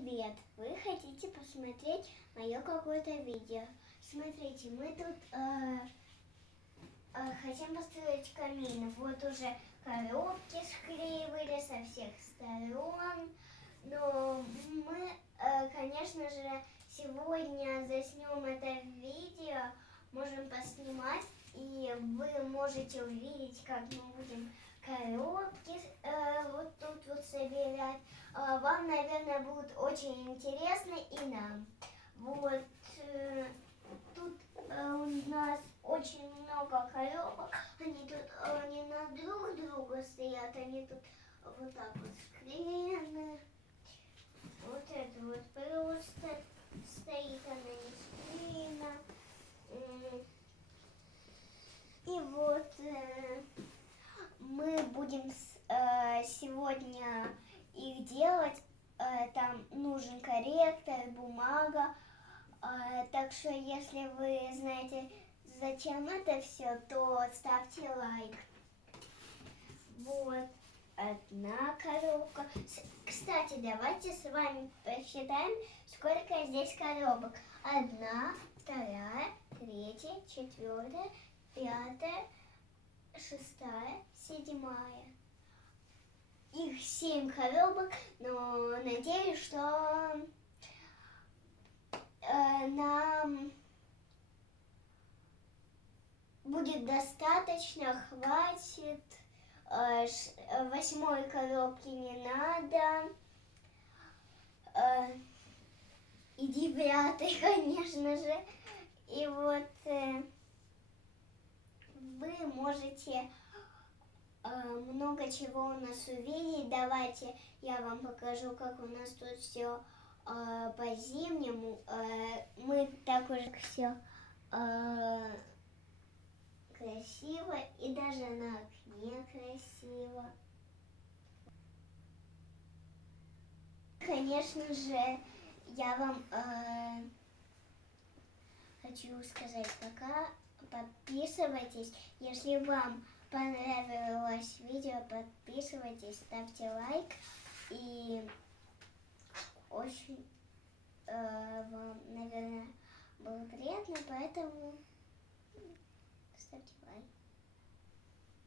привет! Вы хотите посмотреть мое какое-то видео. Смотрите, мы тут хотим построить камин. Вот уже коробки склеивали со всех сторон. Но мы, конечно же, сегодня заснем это видео, можем поснимать, и вы можете увидеть, как мы будем коробки вот тут вот собирать. Вам, наверное, будет очень интересно, и нам. Вот тут у нас очень много коробок. Они тут не на друг друга стоят, они тут вот так вот склеены. Вот это вот просто стоит, она не склеена. И вот мы будем сегодня их делать. Там нужен корректор, бумага. Так что, если вы знаете, зачем это все, то ставьте лайк. Вот одна коробка. Кстати, давайте с вами посчитаем, сколько здесь коробок. 1, 2, 3, 4, 5, 6, 7. Их 7 коробок, но надеюсь, что нам будет достаточно, хватит. 8-й коробки не надо. И 9-й, конечно же. И вот вы можете много чего у нас увидеть. Давайте я вам покажу, как у нас тут все по-зимнему. Мы так уже все красиво, и даже на окне красиво. Конечно же, я вам хочу сказать пока. Подписывайтесь. Если вам понравилось видео, подписывайтесь, ставьте лайк. И очень вам, наверное, было приятно, поэтому ставьте лайк.